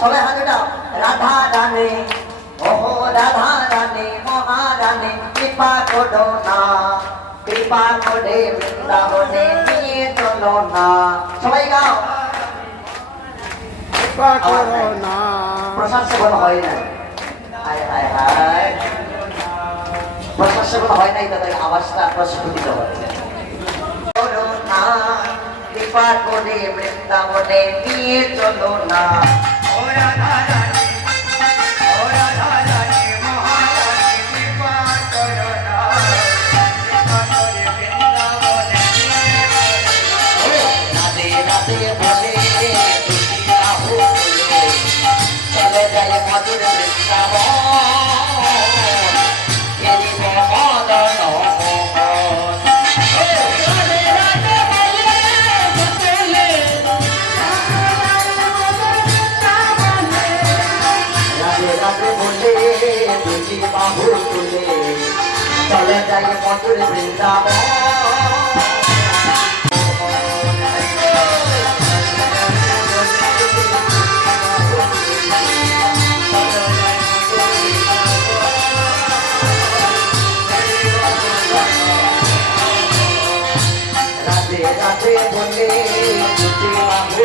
সবাই হাতে দাও। রাধা রানী ওহো রাধা রানী মহারানী কৃপা করো না, কৃপা করে বৃন্দাবনে নিয়ে চলো না। সবাই গাও। কৃপা করো না। প্রসাদ সেবন হয় না। হায় হায় হায়, প্রসাদ সেবন হয় নাই, তাদের আওয়াজটা প্রস্ফুটিত হচ্ছে। করো না, কৃপা করে বৃন্দাবনে নিয়ে চলো না। চলে যাই মধুর বৃন্দাবন। রাধে রাধে বলে দুটি বাহু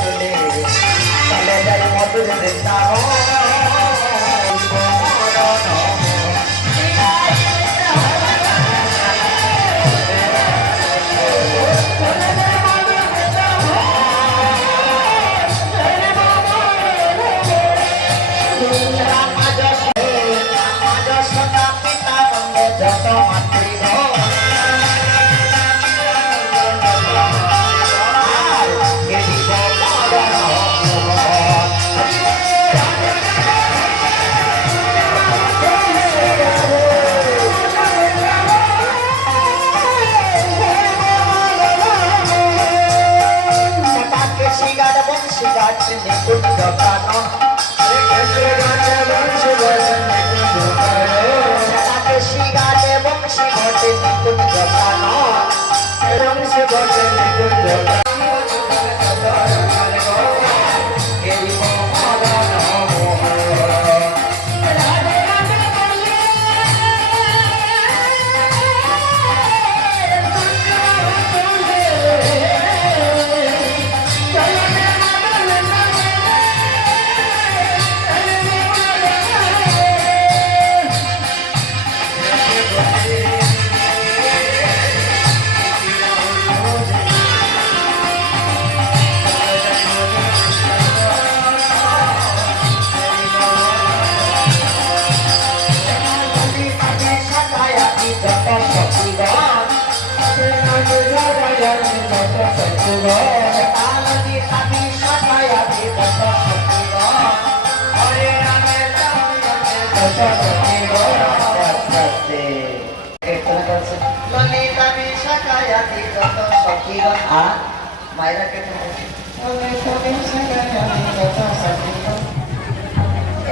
তুলে চলে যাই মধুর বৃন্দাবন।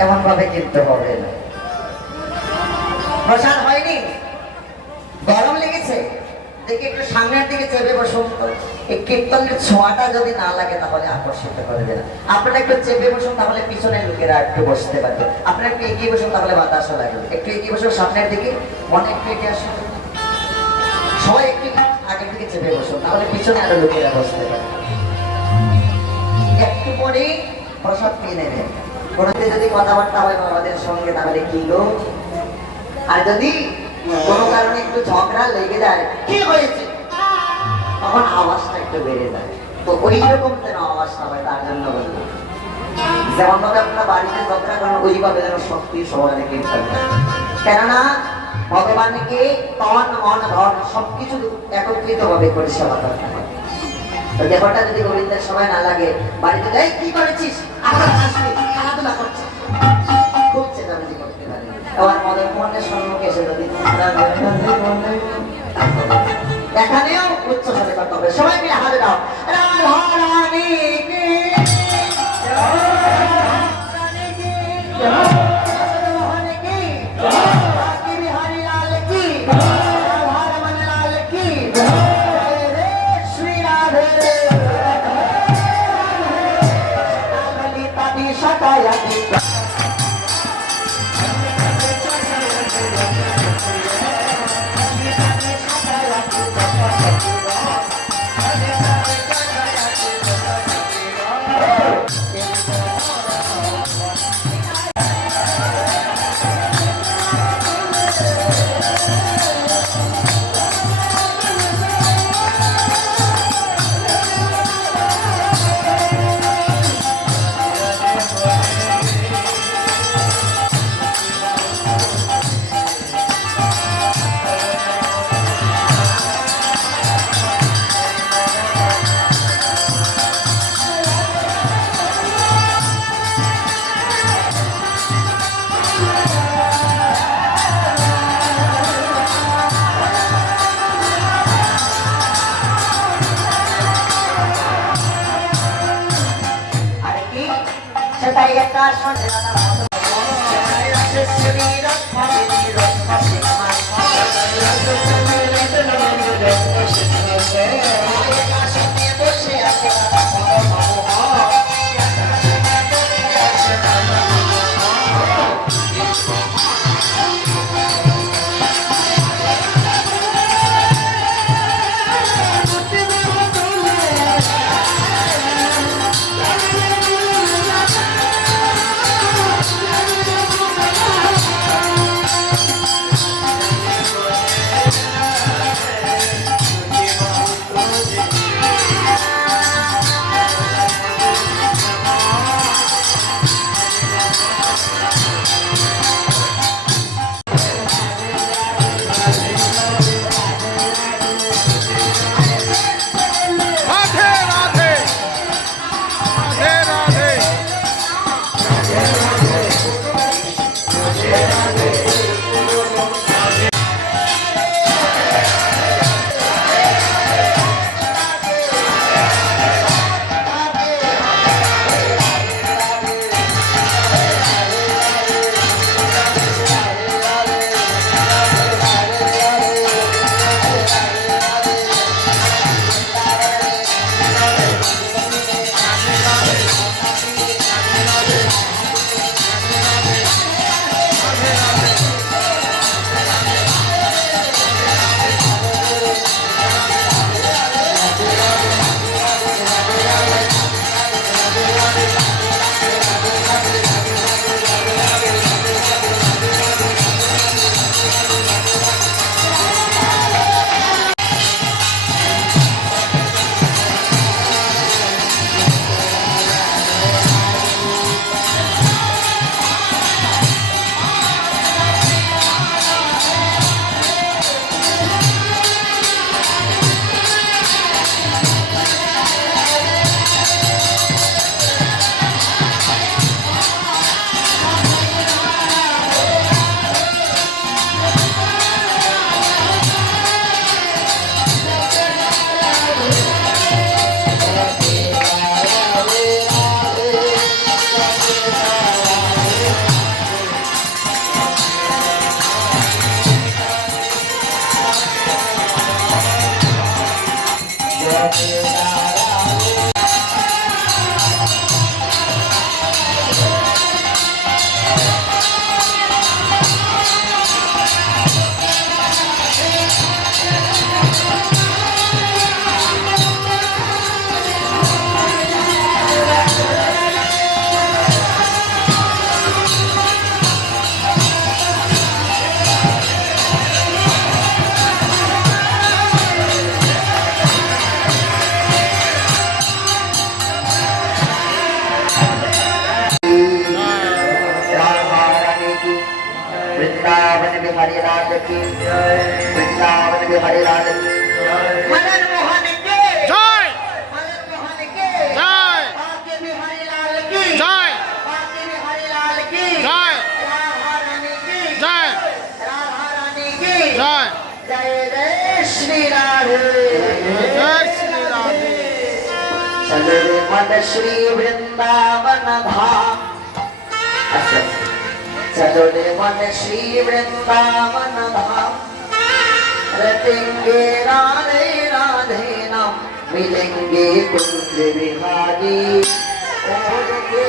এমন ভাবে কিনতে হবে না। প্রসাদ হয়নি, গরম লেগেছে, দেখি একটু সামনের দিকে চেপে বসুন তো। এই কীর্তনের ছোঁয়াটা যদি না লাগে তাহলে আকর্ষিত করবে না। আপনারা একটু চেপে বসুন, তাহলে পিছনের লোকেরা একটু বসতে পারবে। আপনারা একটু এগিয়ে বসুন, তাহলে বাতাসও লাগবে। একটু এগিয়ে বসুন সামনের দিকে, মনে একটু এগিয়ে আসুন। সবাই একটু আগের দিকে চেপে বসুন, তাহলে পিছনে আরো লোকেরা বসতে পারবে। একটু পরে প্রসাদ পেয়ে নেবেন। কোনোতে যদি কথাবার্তা হয় বাবাদের সঙ্গে তাহলে কি গো, আর যদি কোনো কারণে একটু ঝগড়া লেগে যায়, কি হয়েছে, তখন আওয়াজটা একটু বেড়ে যায়। তো ওই রকম যেন আওয়াজটা হয় তার জন্য বলবো, যেমন ভাবে আপনারা বাড়িতে ঝগড়া করেন ওইভাবে যেন শক্তি সহকারে কীর্তন করেন। কেননা ভগবানকে তন মন ধন সবকিছু একত্রিত ভাবে করে সেবা করতে হয়। তো দেহটা যদি গোবিন্দের সময় না লাগে, বাড়িতে যাই কি করেছিস, আমরা আসবি খেলাধুলা করছে, খুব চেঁচামেচি করতে পারে। আবার মদন মোহনের সম্মুখে এসে যদি এখানেও উচ্চ স্বরে করতে হবে। সবাই মিলে হাতে দাও, রাধারানী কি সেটাই একটা সন্ধ্যা वृंदावन बिहारी लाल की वृंदावन बिहारी लाल की मदन मोहन के जय मदन मोहन के जय बाके बिहारी लाल की जय बाके बिहारी लाल की जय राधा रानी की जय राधा रानी की जय जय जय श्री राधे जय श्री राधे। चलो रे मन श्री वृंदावन धाम अच्छा चलो रे मन श्री वृंदावन धाम रटेंगे राधे राधे नाम मिलेंगे कुंज बिहारी और के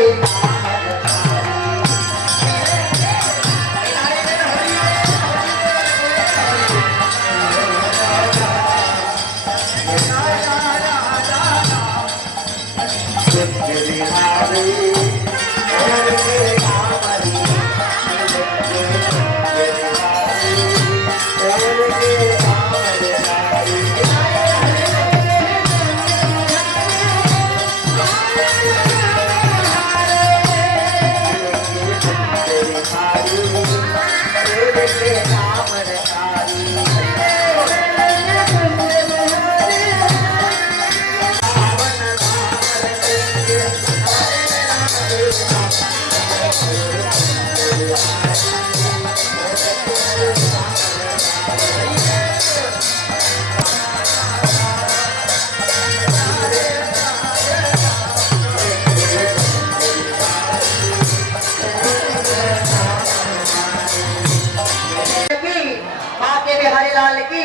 বাকে বিহারি লাল কি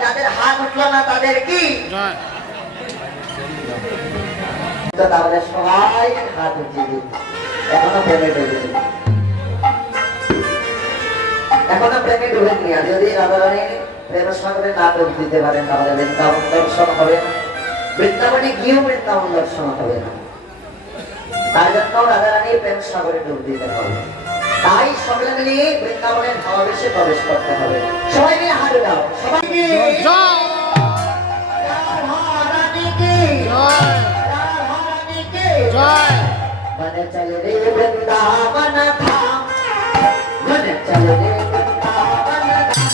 যাদের হাত উঠলো না তাদের কি জয় তো তাহলে সবাই হাত উঠিয়ে দিন এখনো প্রেমে ডুবে এখনো প্রেমে ডুবে নিয়ে যদি রাধারানী প্রেম সাগরে না ডুব দিতে পারেন তাহলে বৃন্দাবন দর্শন হবে না বৃন্দাবনে গিয়েও বৃন্দাবন দর্শন হবে না তার জন্য রাধারানী প্রেম সাগরে ডুব দিতে হবে তাই সকলে মিলিয়ে বৃন্দাবনের ভাবাবেশে প্রবেশ করতে হবে সবাই মিলে হাত দাও সবাই মিলে জয় রাধারানী কি জয় রাধারানী কি জয় मन चल रे वृंदावन धाम मन चल रे वृंदावन धाम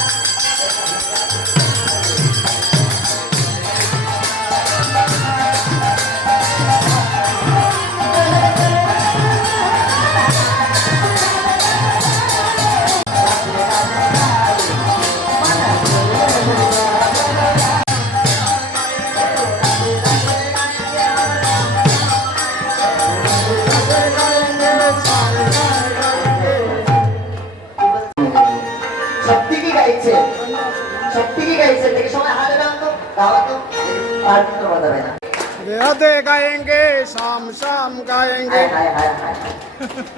সত্যি কি গাইছে সত্যি কি গাইছে দেখে সবাই হাতে দাও তো গাওয়া তো আর তো বাজাবে না राधे गाएंगे शाम शाम गाएंगे হায় হায় হায় হায়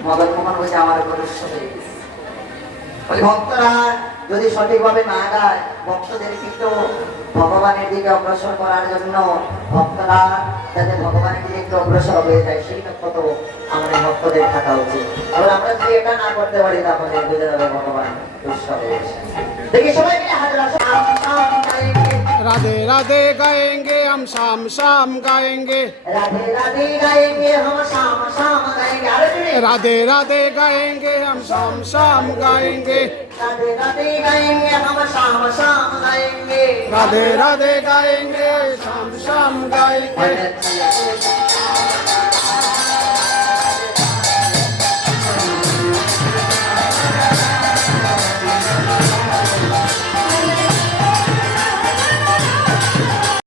মদন মোহন বলছে আমার গরুষ্য হয়ে গেছে ওই ভক্তরা যদি সঠিকভাবে না গায় ভক্তদের কিন্তু ভগবানের দিকে অগ্রসর করার জন্য ভক্তরা যাতে ভগবানের দিকে একটু অগ্রসর হয়ে যায় সেই কত আমাদের ভক্তদের থাকা উচিত আর আমরা যদি এটা না করতে পারি তাহলে বুঝে যাবে ভগবান দুষ্ট হয়ে এসেছে দেখি সবাই মিলে হাত রাখো राधे राधे गाएंगे हम शाम शाम गाएंगे राधे राधे गाएंगे हम शाम शाम गाएंगे अरे राधे राधे गाएंगे हम शाम शाम गाएंगे राधे राधे गाएंगे हम शाम शाम गाएंगे राधे राधे गाएंगे शाम शाम गाएंगे मन चले